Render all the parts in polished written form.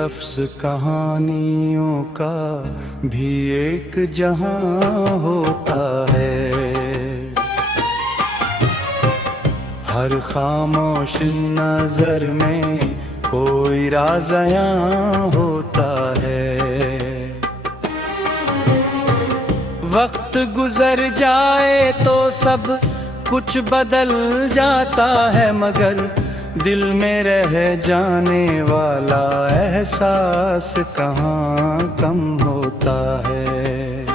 लफ्ज कहानियों का भी एक जहां होता है। हर खामोश नजर में कोई राज अयां होता है। वक्त गुजर जाए तो सब कुछ बदल जाता है, मगर दिल में रह जाने वाला एहसास कहाँ कम होता है।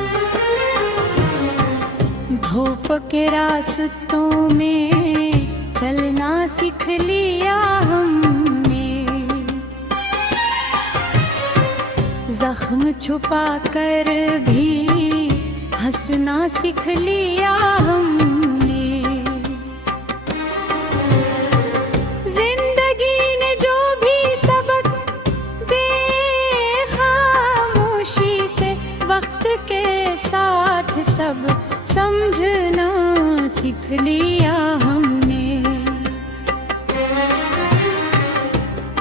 धूप के रास्तों में चलना सीख लिया हमने, जख्म छुपा कर भी हंसना सीख लिया हमने। जिंदगी ने जो भी सबक दे खामोशी से, वक्त के साथ सब समझना सीख लिया हमने।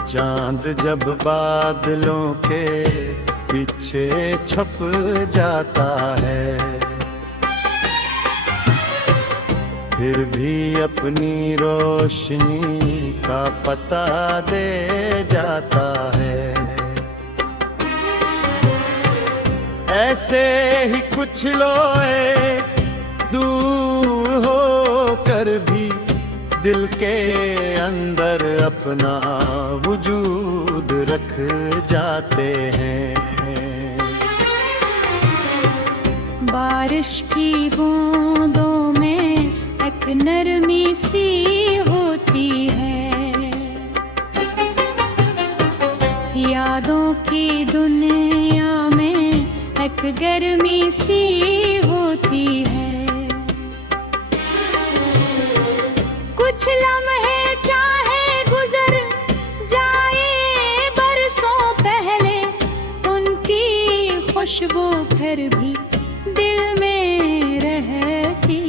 चांद जब बादलों के पीछे छुप जाता है, फिर भी अपनी रोशनी का पता दे जाता है। ऐसे ही कुछ लोग दूर हो कर भी दिल के अंदर अपना वजूद रख जाते हैं। बारिश की बूंदों में एक नरमी सी होती है, यादों की दुनिया में एक गर्मी सी होती है। कुछ लम्हे चाहे गुजर जाए बरसों पहले, उनकी खुशबू फिर भी दिल में रहती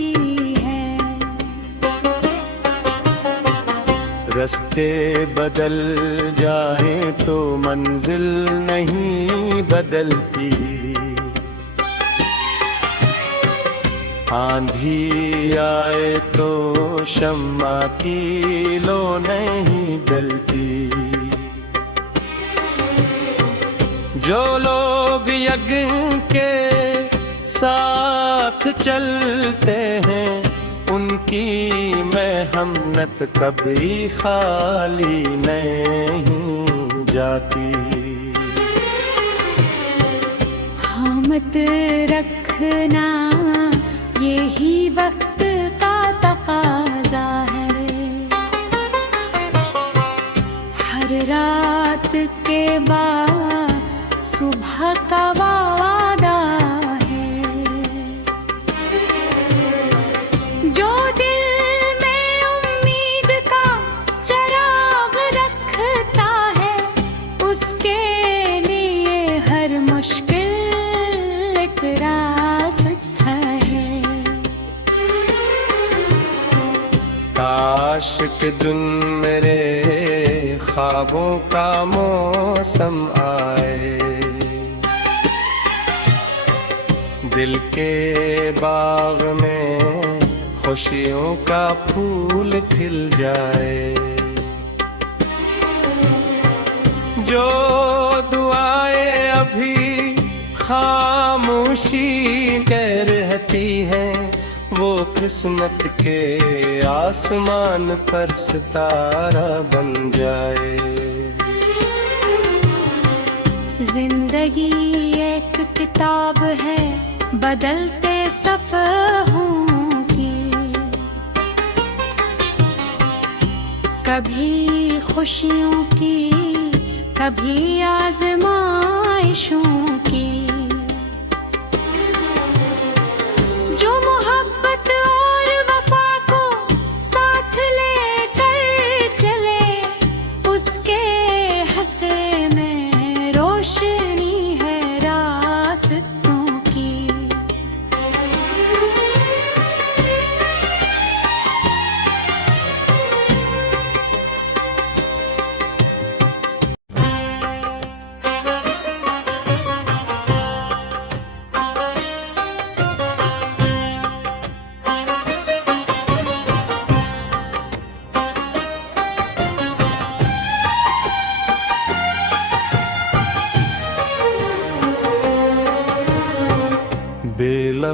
है। रास्ते बदल जाए तो मंजिल नहीं बदलती, आंधी आए तो शम्मा की लो नहीं जलती। जो लोग यज्ञ के साथ चलते हैं, उनकी मेहनत कभी खाली नहीं जाती। हामत रखना यही वक्त का तकाजा है, हर रात के बाद सुबह का वादा है। जो दिल में उम्मीद का चिराग रखता है, उसके लिए हर मुश्किल एक रास्ता है। काश के दिन मेरे ख्वाबों का मौसम आए, दिल के बाग में खुशियों का फूल खिल जाए। जो दुआएं अभी खामोशी कह रहती हैं, वो किस्मत के आसमान पर सितारा बन जाए। जिंदगी एक किताब है बदलते सफ़हों की, कभी खुशियों की कभी आज़माइशों की। जो मोहब्बत और वफा को साथ लेकर चले, उसके हंसे में रोशनी है रास्तों की।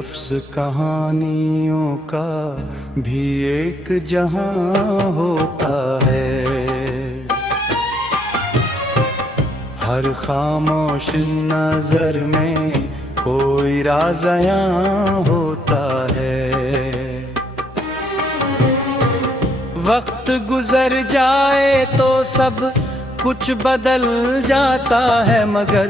लफ्ज कहानियों का भी एक जहां होता है। हर खामोश नजर में कोई राज अयां होता है। वक्त गुजर जाए तो सब कुछ बदल जाता है, मगर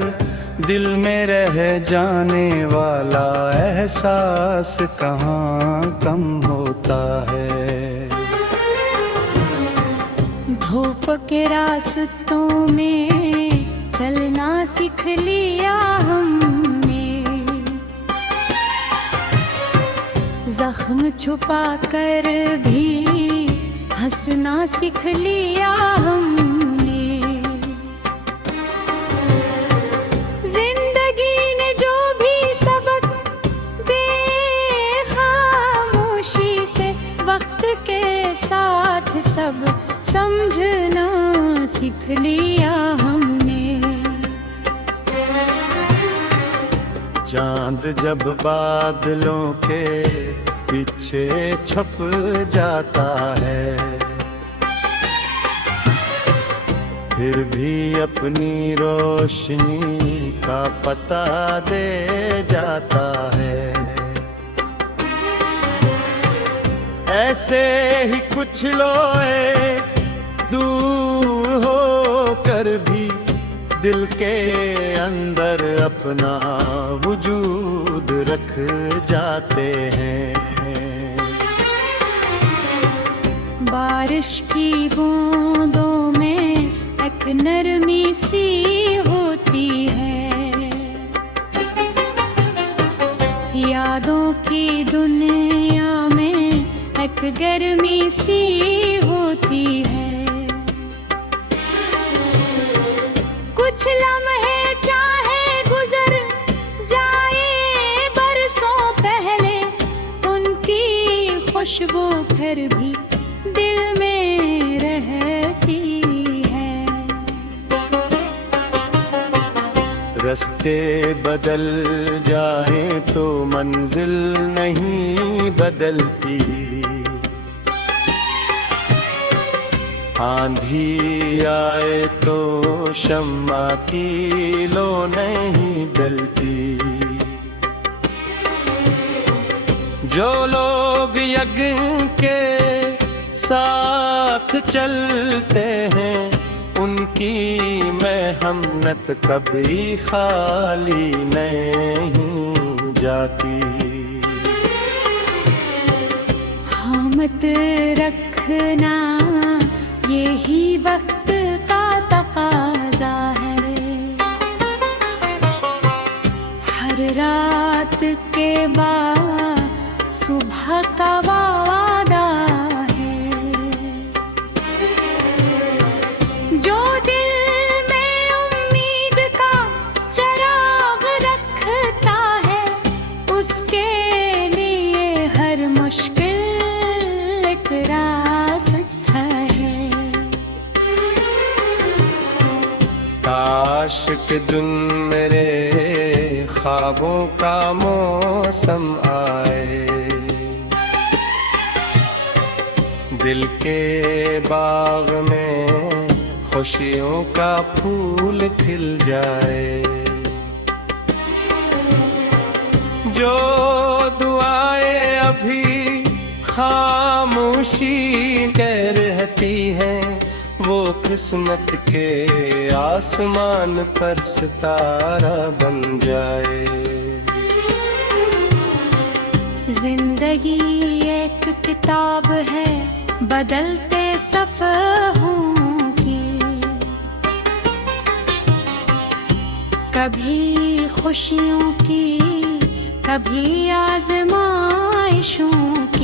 दिल में रह जाने वाला एहसास कहाँ कम होता है। धूप के रास्तों में चलना सीख लिया हमने, जख्म छुपा कर भी हंसना सीख लिया हमने। जिंदगी ने जो भी सबक दे खामोशी से, वक्त के साथ सब समझना सीख लिया हमने। चांद जब बादलों के पीछे छुप जाता है, फिर भी अपनी रोशनी का पता दे जाता है। ऐसे ही कुछ लोए दूर हो कर भी दिल के अंदर अपना वजूद रख जाते हैं। बारिश की बूंदों में एक नरमी सी होती है, यादों की दुनिया में एक गर्मी सी होती है। कुछ लम्हे चाहे गुजर जाए बरसों पहले, उनकी खुशबू फिर भी दिल में रहती है। रास्ते बदल जाए तो मंजिल नहीं बदलती, आंधी आए तो शम्मा की लो नहीं जलती। जो लोग यज्ञ के साथ चलते हैं, उनकी मेहनत कभी खाली नहीं जाती। हामत रखना यही वक्त का तकाजा है, हर रात के बाद सुबह का वादा है। जो दिल में उम्मीद का चिराग रखता है, उसके लिए हर मुश्किल एक रास्ता है। काश के दिन मेरे ख्वाबों का मौसम आए, दिल के बाग में खुशियों का फूल खिल जाए। जो दुआएं अभी खामोशी कह रहती हैं, वो किस्मत के आसमान पर सितारा बन जाए। जिंदगी एक किताब है बदलते सफ़हों की, कभी खुशियों की कभी आज़माइशों की।